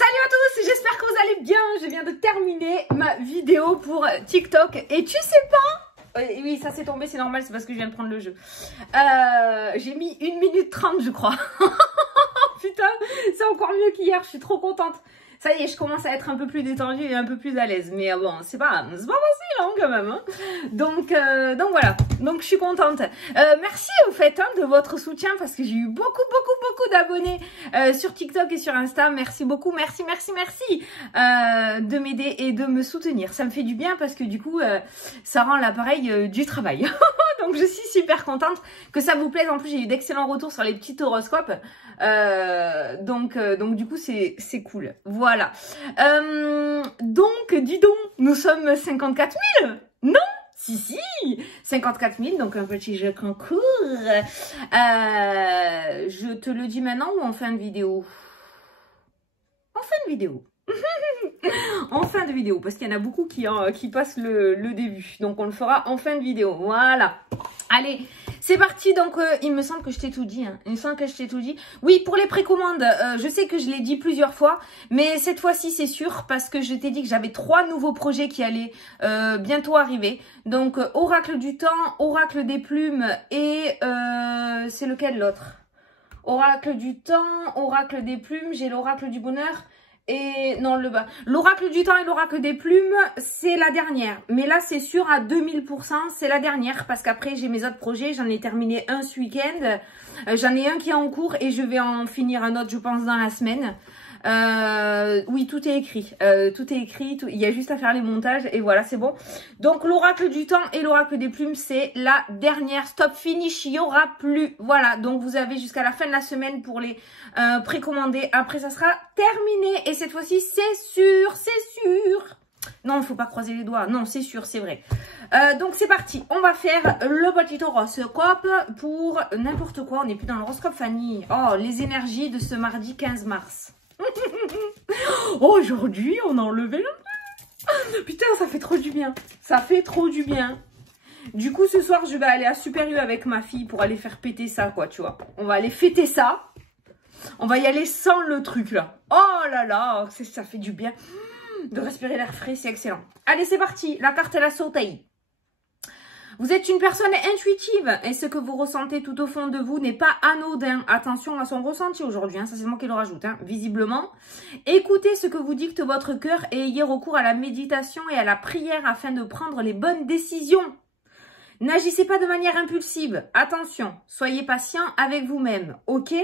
Salut à tous, j'espère que vous allez bien. Je viens de terminer ma vidéo pour TikTok et tu sais pas, oui ça s'est tombé, c'est normal, c'est parce que je viens de prendre le jeu. J'ai mis 1 minute 30 je crois. Putain, c'est encore mieux qu'hier, je suis trop contente. Ça y est, je commence à être un peu plus détendue et un peu plus à l'aise. Mais bon, c'est pas facile hein, quand même. Hein. Donc voilà, donc je suis contente. Merci au fait hein, de votre soutien parce que j'ai eu beaucoup d'abonnés sur TikTok et sur Insta. Merci beaucoup, merci de m'aider et de me soutenir. Ça me fait du bien parce que du coup, ça rend l'appareil du travail. Donc je suis super contente que ça vous plaise. En plus, j'ai eu d'excellents retours sur les petits horoscopes. Donc du coup, c'est cool. Voilà. Donc, dis donc, nous sommes 54 000. Non, si, 54 000, donc un petit jeu concours. Je te le dis maintenant ou en fin de vidéo? En fin de vidéo. En fin de vidéo, parce qu'il y en a beaucoup qui passent le début. Donc, on le fera en fin de vidéo. Voilà. Allez, c'est parti. Donc, il me semble que je t'ai tout dit. Hein. Il me semble que je t'ai tout dit. Oui, pour les précommandes, je sais que je l'ai dit plusieurs fois. Mais cette fois-ci, c'est sûr. Parce que je t'ai dit que j'avais 3 nouveaux projets qui allaient bientôt arriver. Donc, Oracle du temps, Oracle des plumes et... c'est lequel l'autre? Oracle du temps, Oracle des plumes, j'ai l'Oracle du bonheur... Et non, le bas. L'oracle du temps et l'oracle des plumes, c'est la dernière. Mais là, c'est sûr à 2000%, c'est la dernière. Parce qu'après, j'ai mes autres projets. J'en ai terminé un ce week-end. J'en ai un qui est en cours et je vais en finir un autre, je pense, dans la semaine. Oui, tout est écrit. Tout est écrit. Il y a juste à faire les montages et voilà, c'est bon. Donc, l'oracle du temps et l'oracle des plumes, c'est la dernière. Stop finish, il n'y aura plus. Voilà, donc vous avez jusqu'à la fin de la semaine pour les précommander. Après, ça sera terminé. Et cette fois-ci, c'est sûr, c'est sûr. Non, il ne faut pas croiser les doigts. Non, c'est sûr, c'est vrai. Donc, c'est parti. On va faire le petit horoscope pour n'importe quoi. On n'est plus dans l'horoscope, Fanny. Oh, les énergies de ce mardi 15 mars. Aujourd'hui, on a enlevé le... Putain, ça fait trop du bien. Ça fait trop du bien. Du coup, ce soir, je vais aller à Super U avec ma fille pour aller faire péter ça, quoi, tu vois. On va aller fêter ça. On va y aller sans le truc, là. Oh là là, ça fait du bien. De respirer l'air frais, c'est excellent. Allez, c'est parti. La carte, elle a sauté. Vous êtes une personne intuitive et ce que vous ressentez tout au fond de vous n'est pas anodin. Attention à son ressenti aujourd'hui, hein, ça c'est moi qui le rajoute, hein, visiblement. Écoutez ce que vous dicte votre cœur et ayez recours à la méditation et à la prière afin de prendre les bonnes décisions. N'agissez pas de manière impulsive. Attention, soyez patient avec vous-même, ok?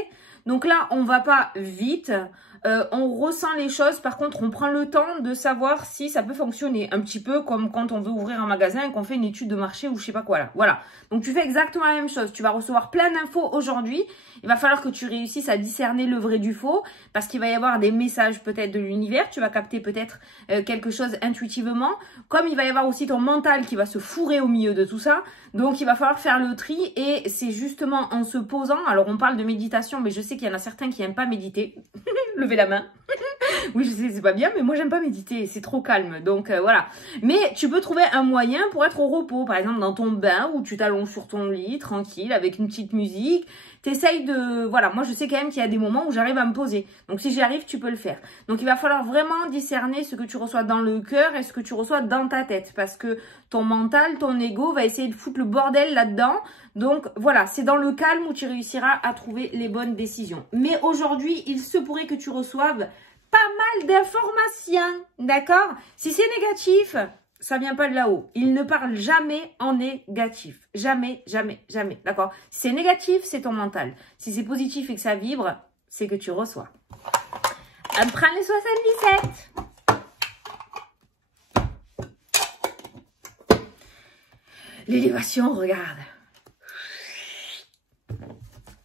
Donc là, on va pas vite. On ressent les choses, par contre on prend le temps de savoir si ça peut fonctionner, un petit peu comme quand on veut ouvrir un magasin et qu'on fait une étude de marché ou je sais pas quoi là, voilà. Donc tu fais exactement la même chose, tu vas recevoir plein d'infos aujourd'hui, il va falloir que tu réussisses à discerner le vrai du faux, parce qu'il va y avoir des messages peut-être de l'univers, tu vas capter peut-être quelque chose intuitivement, comme il va y avoir aussi ton mental qui va se fourrer au milieu de tout ça, donc il va falloir faire le tri et c'est justement en se posant, alors on parle de méditation mais je sais qu'il y en a certains qui n'aiment pas méditer, levez la main. Oui, je sais, c'est pas bien, mais moi, j'aime pas méditer. C'est trop calme. Donc, voilà. Mais tu peux trouver un moyen pour être au repos. Par exemple, dans ton bain, où tu t'allonges sur ton lit, tranquille, avec une petite musique. T'essayes de... Voilà, moi, je sais quand même qu'il y a des moments où j'arrive à me poser. Donc, si j'y arrive, tu peux le faire. Donc, il va falloir vraiment discerner ce que tu reçois dans le cœur et ce que tu reçois dans ta tête. Parce que ton mental, ton ego va essayer de foutre le bordel là-dedans. Donc, voilà, c'est dans le calme où tu réussiras à trouver les bonnes décisions. Mais aujourd'hui, il se pourrait que tu reçoives pas mal d'informations, d'accord? Si c'est négatif, ça vient pas de là-haut. Il ne parle jamais en négatif. Jamais, jamais, jamais, d'accord? Si c'est négatif, c'est ton mental. Si c'est positif et que ça vibre, c'est que tu reçois. Prends les 77. L'élévation, regarde.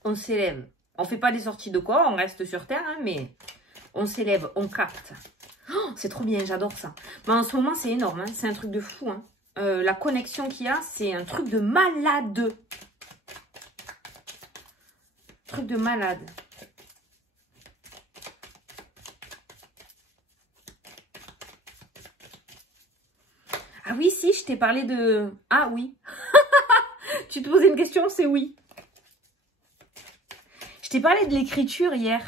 On s'élève. On fait pas des sorties de corps, on reste sur terre, hein, mais... On s'élève, on capte. Oh, c'est trop bien, j'adore ça. Mais en ce moment, c'est énorme. Hein. C'est un truc de fou. Hein. La connexion qu'il y a, c'est un truc de malade. Truc de malade. Ah oui, si, je t'ai parlé de... Ah oui. Tu te posais une question, c'est oui. Je t'ai parlé de l'écriture hier.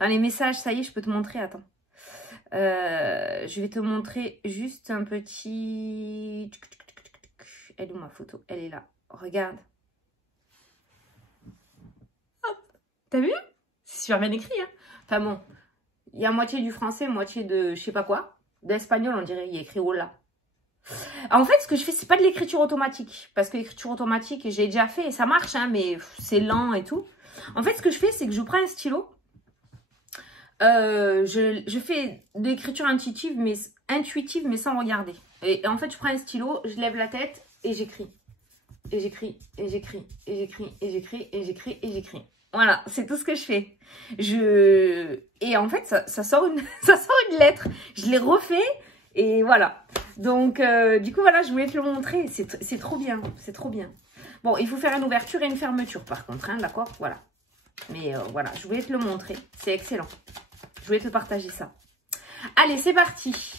Dans les messages, ça y est, je peux te montrer, attends. Je vais te montrer juste un petit... Elle est où ma photo? Elle est là. Regarde. Hop. T'as vu? C'est super bien écrit, hein. Enfin bon, il y a moitié du français, moitié de je sais pas quoi. D'espagnol, on dirait, il y a écrit hola. En fait, ce que je fais, c'est pas de l'écriture automatique. Parce que l'écriture automatique, j'ai déjà fait et ça marche, hein, mais c'est lent et tout. En fait, ce que je fais, c'est que je prends un stylo. Je fais de l'écriture intuitive, mais sans regarder. Et en fait, je prends un stylo, je lève la tête et j'écris. Et j'écris, et j'écris, et j'écris, et j'écris, et j'écris, et j'écris. Voilà, c'est tout ce que je fais. Et en fait, ça sort une lettre. Je l'ai refait et voilà. Donc, du coup, voilà, je voulais te le montrer. C'est trop bien, c'est trop bien. Bon, il faut faire une ouverture et une fermeture par contre, hein, d'accord? Voilà. Mais voilà, je voulais te le montrer. C'est excellent. Je voulais te partager ça. Allez, c'est parti.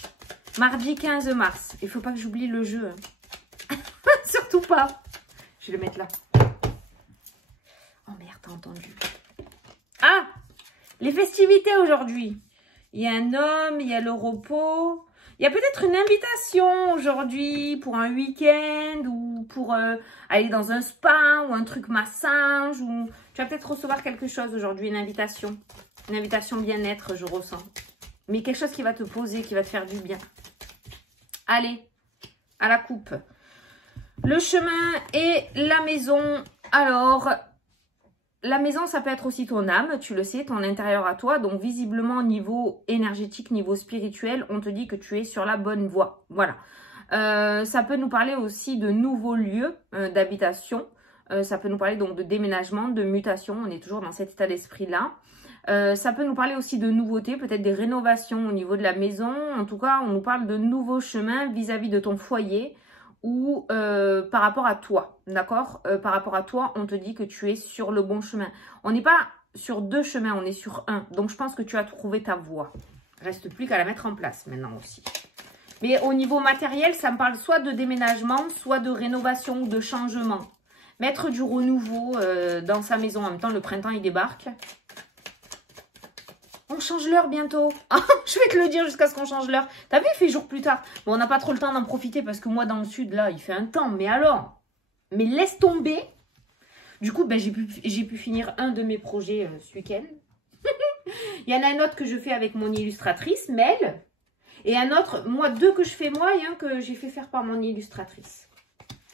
Mardi 15 mars. Il ne faut pas que j'oublie le jeu. Hein. Surtout pas. Je vais le mettre là. Oh merde, t'as entendu. Ah, les festivités aujourd'hui. Il y a un homme, il y a le repos. Il y a peut-être une invitation aujourd'hui pour un week-end ou pour aller dans un spa ou un truc massage. Ou... Tu vas peut-être recevoir quelque chose aujourd'hui, une invitation. Une invitation bien-être, je ressens. Mais quelque chose qui va te poser, qui va te faire du bien. Allez, à la coupe. Le chemin et la maison. Alors, la maison, ça peut être aussi ton âme, tu le sais, ton intérieur à toi. Donc, visiblement, niveau énergétique, niveau spirituel, on te dit que tu es sur la bonne voie. Voilà. Ça peut nous parler aussi de nouveaux lieux d'habitation. Ça peut nous parler donc de déménagement, de mutation. On est toujours dans cet état d'esprit-là. Ça peut nous parler aussi de nouveautés, peut-être des rénovations au niveau de la maison. En tout cas, on nous parle de nouveaux chemins vis-à-vis de ton foyer ou par rapport à toi, d'accord? Par rapport à toi, on te dit que tu es sur le bon chemin. On n'est pas sur deux chemins, on est sur un. Donc, je pense que tu as trouvé ta voie. Reste plus qu'à la mettre en place maintenant aussi. Mais au niveau matériel, ça me parle soit de déménagement, soit de rénovation ou de changement. Mettre du renouveau dans sa maison. En même temps, le printemps, il débarque. On change l'heure bientôt. Je vais te le dire jusqu'à ce qu'on change l'heure. T'as vu, il fait jour plus tard. Bon, on n'a pas trop le temps d'en profiter parce que moi, dans le sud, là, il fait un temps. Mais alors, mais laisse tomber. Du coup, ben, j'ai pu finir un de mes projets ce week-end. Il y en a un autre que je fais avec mon illustratrice, Mel. Et un autre, moi, deux que je fais moi et un que j'ai fait faire par mon illustratrice.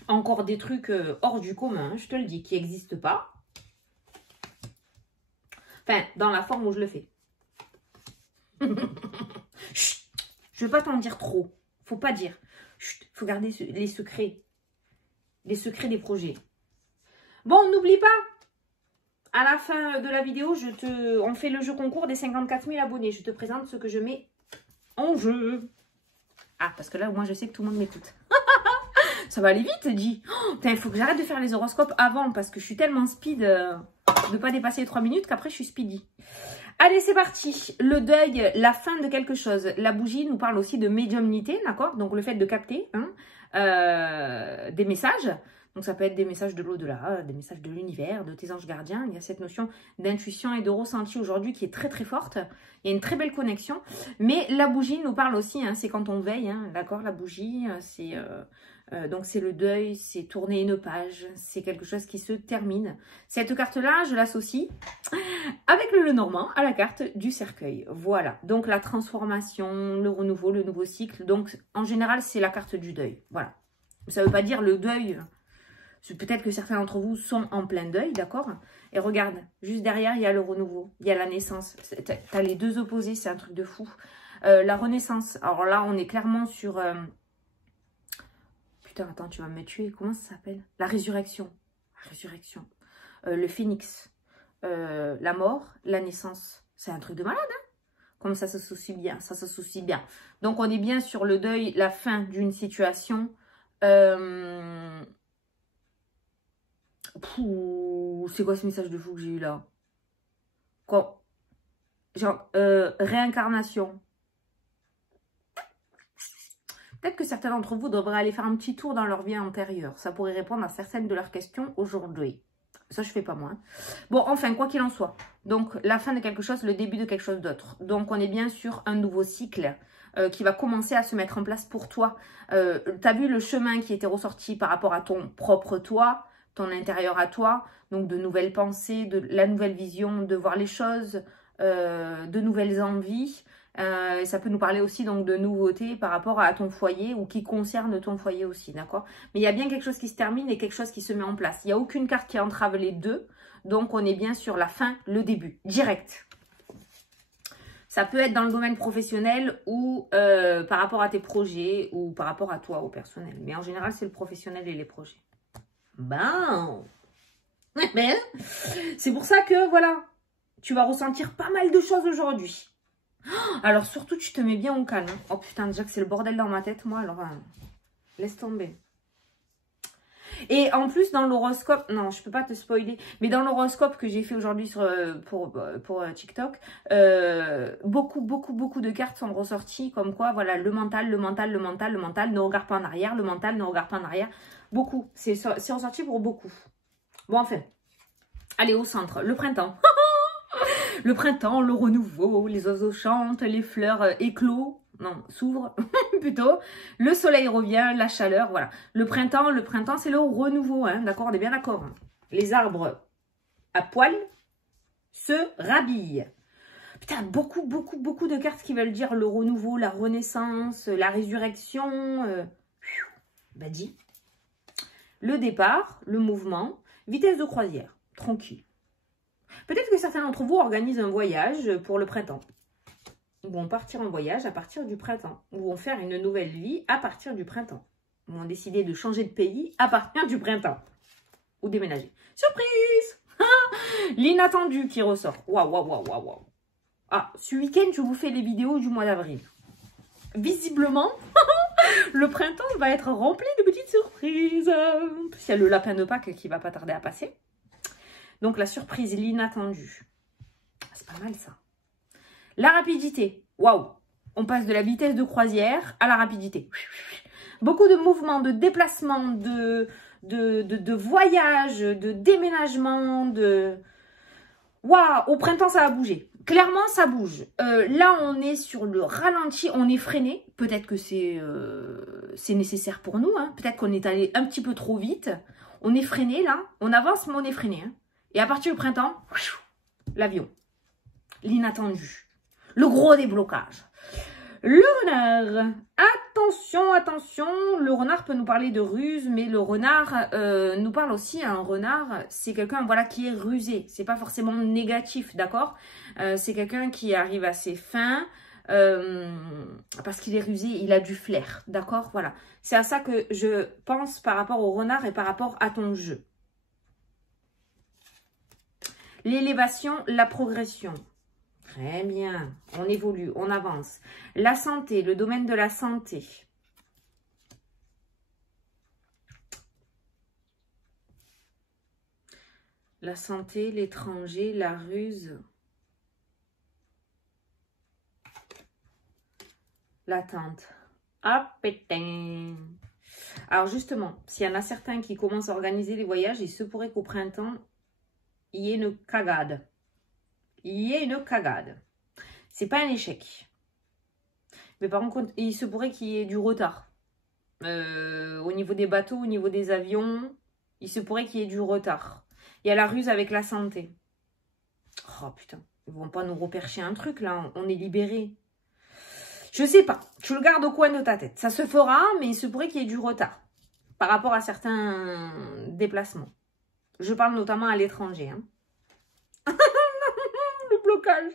Encore des trucs hors du commun, je te le dis, qui n'existent pas. Enfin, dans la forme où je le fais. Chut, je veux pas t'en dire trop. Faut pas dire. Chut, faut garder les secrets. Les secrets des projets. Bon, n'oublie pas. À la fin de la vidéo, on fait le jeu concours des 54 000 abonnés. Je te présente ce que je mets en jeu. Ah, parce que là, moi, je sais que tout le monde m'écoute. Ça va aller vite, dis. Il faut que j'arrête de faire les horoscopes avant parce que je suis tellement speed de ne pas dépasser les 3 minutes qu'après, je suis speedy. Allez, c'est parti. Le deuil, la fin de quelque chose. La bougie nous parle aussi de médiumnité, d'accord? Donc, le fait de capter des messages. Donc, ça peut être des messages de l'au-delà, des messages de l'univers, de tes anges gardiens. Il y a cette notion d'intuition et de ressenti aujourd'hui qui est très, très forte. Il y a une très belle connexion. Mais la bougie nous parle aussi, c'est quand on veille, d'accord? La bougie, c'est... donc, c'est le deuil, c'est tourner une page, c'est quelque chose qui se termine. Cette carte-là, je l'associe avec le Lenormand à la carte du cercueil. Voilà, donc la transformation, le renouveau, le nouveau cycle. Donc, en général, c'est la carte du deuil. Voilà. Ça ne veut pas dire le deuil. Peut-être que certains d'entre vous sont en plein deuil, d'accord? Et regarde, juste derrière, il y a le renouveau, il y a la naissance. Tu as les deux opposés, c'est un truc de fou. La renaissance, alors là, on est clairement sur... Putain, attends, tu vas me tuer. Comment ça s'appelle? La résurrection. La résurrection. Le phénix. La mort, la naissance. C'est un truc de malade, hein? Comme ça se soucie bien. Ça se soucie bien. Donc, on est bien sur le deuil, la fin d'une situation. C'est quoi ce message de fou que j'ai eu là? Quoi? Genre, réincarnation. Peut-être que certains d'entre vous devraient aller faire un petit tour dans leur vie antérieure. Ça pourrait répondre à certaines de leurs questions aujourd'hui. Ça, je fais pas moi. Hein. Bon, enfin, quoi qu'il en soit. Donc, la fin de quelque chose, le début de quelque chose d'autre. Donc, on est bien sur un nouveau cycle qui va commencer à se mettre en place pour toi. Tu as vu le chemin qui était ressorti par rapport à ton propre toi, ton intérieur à toi. Donc, de nouvelles pensées, de la nouvelle vision, de voir les choses, de nouvelles envies. Ça peut nous parler aussi donc de nouveautés par rapport à ton foyer ou qui concerne ton foyer aussi, d'accord? Mais il y a bien quelque chose qui se termine et quelque chose qui se met en place. Il n'y a aucune carte qui entrave les deux, donc on est bien sur la fin, le début, direct. Ça peut être dans le domaine professionnel ou par rapport à tes projets ou par rapport à toi, au personnel. Mais en général, c'est le professionnel et les projets. Ben, c'est pour ça que, voilà, tu vas ressentir pas mal de choses aujourd'hui. Alors surtout tu te mets bien au calme. Oh putain, déjà que c'est le bordel dans ma tête moi, alors laisse tomber. Et en plus dans l'horoscope, non je peux pas te spoiler, mais dans l'horoscope que j'ai fait aujourd'hui pour TikTok, beaucoup de cartes sont ressorties comme quoi voilà le mental, ne regarde pas en arrière, le mental ne regarde pas en arrière. Beaucoup, c'est ressorti pour beaucoup. Bon enfin, allez au centre, le printemps. Le printemps, le renouveau, les oiseaux chantent, les fleurs éclosent, non, s'ouvrent plutôt. Le soleil revient, la chaleur, voilà. Le printemps, c'est le renouveau, hein, d'accord, on est bien d'accord. Hein. Les arbres à poil se rhabillent. Putain, beaucoup de cartes qui veulent dire le renouveau, la renaissance, la résurrection. Bah dis. Le départ, le mouvement, vitesse de croisière, tranquille. Peut-être que certains d'entre vous organisent un voyage pour le printemps. Ou vont partir en voyage à partir du printemps. Ou vont faire une nouvelle vie à partir du printemps. Ou vont décider de changer de pays à partir du printemps. Ou déménager. Surprise! L'inattendu qui ressort. Waouh. Ah, ce week-end, je vous fais les vidéos du mois d'avril. Visiblement, le printemps va être rempli de petites surprises. Il y a le lapin de Pâques qui va pas tarder à passer. Donc, la surprise, l'inattendu. C'est pas mal, ça. La rapidité. Waouh. On passe de la vitesse de croisière à la rapidité. Beaucoup de mouvements, de déplacements, de voyages, de déménagements, de... Waouh. Au printemps, ça va bouger. Clairement, ça bouge. Là, on est sur le ralenti. On est freiné. Peut-être que c'est nécessaire pour nous. Hein. Peut-être qu'on est allé un petit peu trop vite. On est freiné, là. On avance, mais on est freiné. Hein. Et à partir du printemps, l'avion, l'inattendu, le gros déblocage. Le renard, attention, le renard peut nous parler de ruse, mais le renard nous parle aussi, un renard, c'est quelqu'un voilà, qui est rusé, c'est pas forcément négatif, d'accord? C'est quelqu'un qui arrive à ses fins, parce qu'il est rusé, il a du flair, d'accord? Voilà, c'est à ça que je pense par rapport au renard et par rapport à ton jeu. L'élévation, la progression. Très bien. On évolue, on avance. La santé, le domaine de la santé. La santé, l'étranger, la ruse. L'attente. Ah, pétain. Alors justement, s'il y en a certains qui commencent à organiser les voyages, il se pourrait qu'au printemps, il y ait une cagade. C'est pas un échec. Mais par contre, il se pourrait qu'il y ait du retard. Au niveau des bateaux, au niveau des avions, il se pourrait qu'il y ait du retard. Il y a la ruse avec la santé. Oh putain, ils vont pas nous repercher un truc là, on est libérés. Je sais pas, tu le gardes au coin de ta tête. Ça se fera, mais il se pourrait qu'il y ait du retard par rapport à certains déplacements. Je parle notamment à l'étranger. Hein. Le blocage.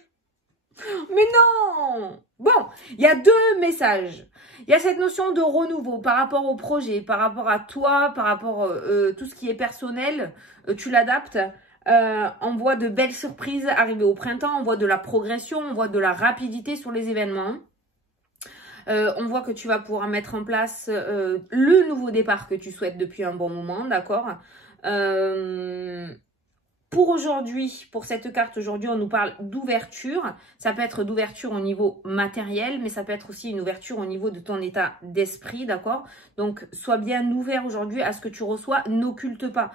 Mais non! Bon, il y a deux messages. Il y a cette notion de renouveau par rapport au projet, par rapport à toi, par rapport à tout ce qui est personnel. Tu l'adaptes. On voit de belles surprises arriver au printemps. On voit de la progression, on voit de la rapidité sur les événements. On voit que tu vas pouvoir mettre en place le nouveau départ que tu souhaites depuis un bon moment, d'accord? Pour aujourd'hui, pour cette carte aujourd'hui, on nous parle d'ouverture. Ça peut être d'ouverture au niveau matériel, mais ça peut être aussi une ouverture au niveau de ton état d'esprit, d'accord? Donc, sois bien ouvert aujourd'hui à ce que tu reçois, n'occulte pas.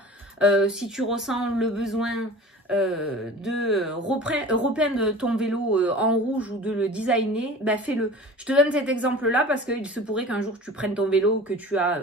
Si tu ressens le besoin de repeindre ton vélo en rouge ou de le designer, ben fais-le. Je te donne cet exemple-là parce qu'il se pourrait qu'un jour tu prennes ton vélo que tu as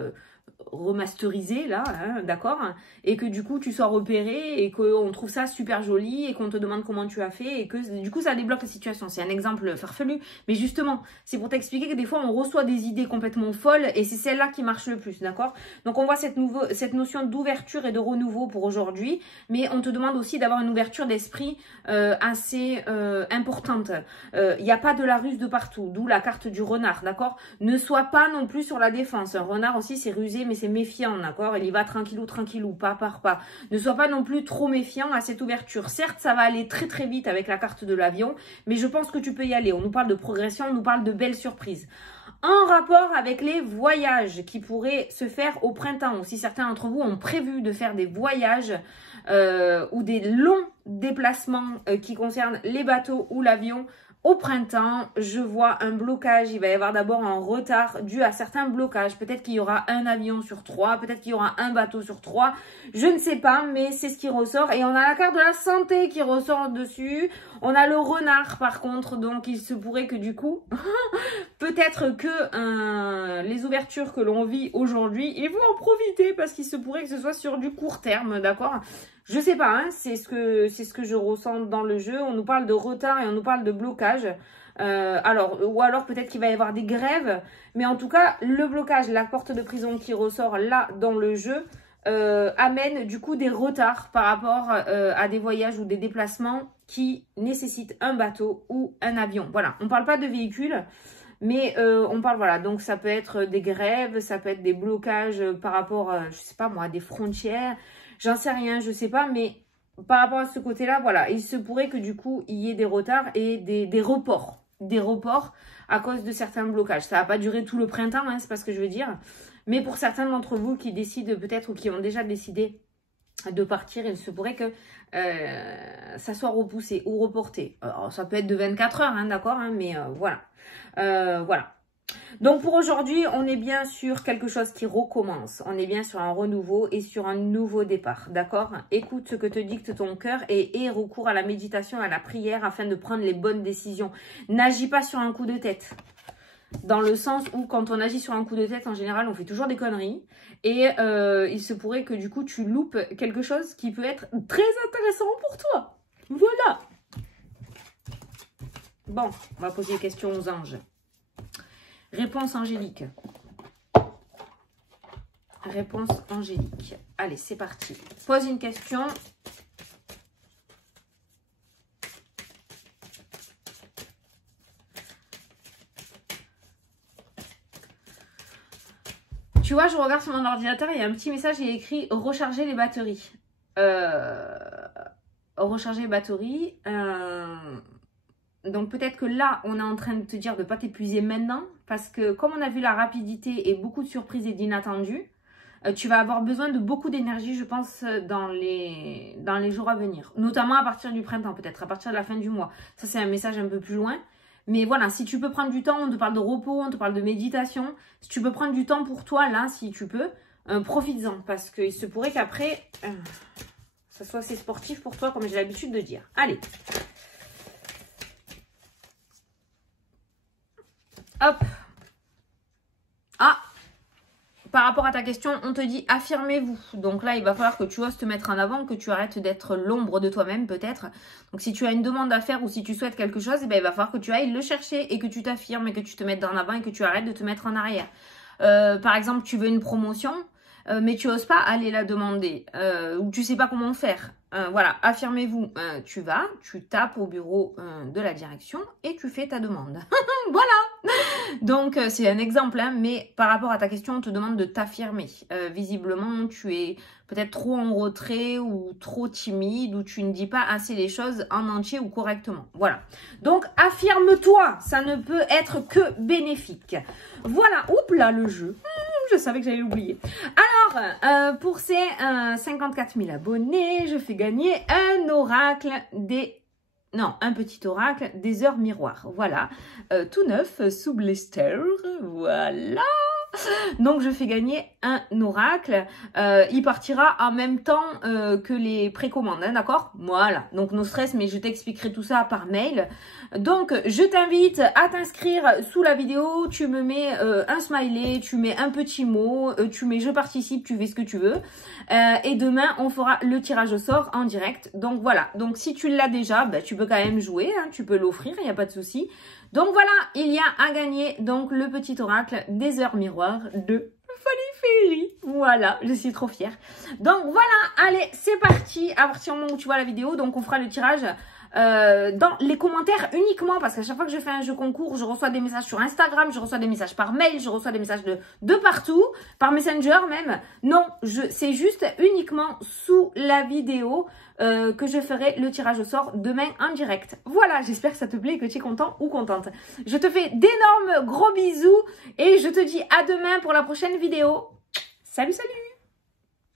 remasterisé là, hein, d'accord, et que du coup tu sois repéré et qu'on trouve ça super joli et qu'on te demande comment tu as fait et que du coup ça débloque la situation. C'est un exemple farfelu, mais justement c'est pour t'expliquer que des fois on reçoit des idées complètement folles et c'est celle-là qui marche le plus, d'accord? Donc on voit cette notion d'ouverture et de renouveau pour aujourd'hui, mais on te demande aussi d'avoir une ouverture d'esprit assez importante. Il n'y a pas de la ruse de partout, d'où la carte du renard, d'accord? Ne sois pas non plus sur la défense. Un renard aussi c'est rusé, mais c'est méfiant, d'accord? Il y va tranquillou, pas par pas. Ne sois pas non plus trop méfiant à cette ouverture. Certes, ça va aller très très vite avec la carte de l'avion, mais je pense que tu peux y aller. On nous parle de progression, on nous parle de belles surprises. En rapport avec les voyages qui pourraient se faire au printemps, ou si certains d'entre vous ont prévu de faire des voyages ou des longs déplacements qui concernent les bateaux ou l'avion, au printemps, je vois un blocage. Il va y avoir d'abord un retard dû à certains blocages. Peut-être qu'il y aura un avion sur 3, peut-être qu'il y aura un bateau sur 3. Je ne sais pas, mais c'est ce qui ressort. Et on a la carte de la santé qui ressort dessus. On a le renard par contre, donc il se pourrait que du coup, peut-être que les ouvertures que l'on vit aujourd'hui, il faut en profiter parce qu'il se pourrait que ce soit sur du court terme, d'accord? Je sais pas, hein, c'est ce que je ressens dans le jeu. On nous parle de retard et on nous parle de blocage. Ou alors peut-être qu'il va y avoir des grèves. Mais en tout cas, le blocage, la porte de prison qui ressort là dans le jeu, amène du coup des retards par rapport à des voyages ou des déplacements qui nécessitent un bateau ou un avion. Voilà, on ne parle pas de véhicules. Mais on parle, voilà, donc ça peut être des grèves, ça peut être des blocages par rapport, je sais pas moi, à des frontières, j'en sais rien, je sais pas, mais par rapport à ce côté-là, voilà, il se pourrait que du coup, il y ait des retards et des reports à cause de certains blocages. Ça va pas durer tout le printemps, hein, c'est pas ce que je veux dire, mais pour certains d'entre vous qui décident peut-être ou qui ont déjà décidé de partir, il se pourrait que ça soit repoussé ou reporté. Alors, ça peut être de 24 heures, hein, d'accord, hein, mais voilà. Voilà. Donc pour aujourd'hui, on est bien sur quelque chose qui recommence. On est bien sur un renouveau et sur un nouveau départ, d'accord? Écoute ce que te dicte ton cœur et aie recours à la méditation, à la prière afin de prendre les bonnes décisions. N'agis pas sur un coup de tête. Dans le sens où quand on agit sur un coup de tête, en général, on fait toujours des conneries. Et il se pourrait que du coup, tu loupes quelque chose qui peut être très intéressant pour toi. Voilà. Bon, on va poser des questions aux anges. Réponse angélique. Réponse angélique. Allez, c'est parti. Pose une question. Tu vois, je regarde sur mon ordinateur, il y a un petit message, il est écrit « Recharger les batteries ». Recharger les batteries. Donc peut-être que là, on est en train de te dire de ne pas t'épuiser maintenant. Parce que comme on a vu la rapidité et beaucoup de surprises et d'inattendus, tu vas avoir besoin de beaucoup d'énergie, je pense, dans les jours à venir. Notamment à partir du printemps, peut-être à partir de la fin du mois. Ça, c'est un message un peu plus loin. Mais voilà, si tu peux prendre du temps, on te parle de repos, on te parle de méditation. Si tu peux prendre du temps pour toi, là, si tu peux, profites-en. Parce qu'il se pourrait qu'après, ça soit assez sportif pour toi, comme j'ai l'habitude de dire. Allez. Hop. Ah, par rapport à ta question, on te dit affirmez-vous. Donc là, il va falloir que tu oses te mettre en avant, que tu arrêtes d'être l'ombre de toi-même peut-être. Donc si tu as une demande à faire ou si tu souhaites quelque chose, eh ben, il va falloir que tu ailles le chercher et que tu t'affirmes et que tu te mettes en avant et que tu arrêtes de te mettre en arrière. Par exemple, tu veux une promotion, mais tu n'oses pas aller la demander ou tu ne sais pas comment faire. Voilà, affirmez-vous, tu vas, tu tapes au bureau de la direction et tu fais ta demande. Voilà. Donc, c'est un exemple, hein, mais par rapport à ta question, on te demande de t'affirmer. Visiblement, tu es peut-être trop en retrait ou trop timide ou tu ne dis pas assez les choses en entier ou correctement. Voilà. Donc, affirme-toi. Ça ne peut être que bénéfique. Voilà. Oups là, le jeu. je savais que j'allais l'oublier. Alors, pour ces 54 000 abonnés, je fais gagner un oracle des... Non, un petit oracle des heures miroirs. Voilà, tout neuf, sous blister, voilà. Donc, je fais gagner un oracle. Il partira en même temps que les précommandes, hein, d'accord? Voilà, donc no stress, mais je t'expliquerai tout ça par mail. Donc, je t'invite à t'inscrire sous la vidéo. Tu me mets un smiley, tu mets un petit mot, tu mets je participe, tu fais ce que tu veux. Et demain, on fera le tirage au sort en direct. Donc, voilà. Donc, si tu l'as déjà, ben, tu peux quand même jouer, hein, tu peux l'offrir, il n'y a pas de souci. Donc voilà, il y a à gagner donc le petit oracle des heures miroirs de Fairy. Voilà, je suis trop fière. Donc voilà, allez, c'est parti. À partir du moment où tu vois la vidéo, donc on fera le tirage dans les commentaires uniquement, parce qu'à chaque fois que je fais un jeu concours, je reçois des messages sur Instagram, je reçois des messages par mail, je reçois des messages de partout, par Messenger même. Non, c'est juste uniquement sous la vidéo que je ferai le tirage au sort demain en direct. Voilà, j'espère que ça te plaît et que tu es content ou contente. Je te fais d'énormes gros bisous et je te dis à demain pour la prochaine vidéo. Salut, salut!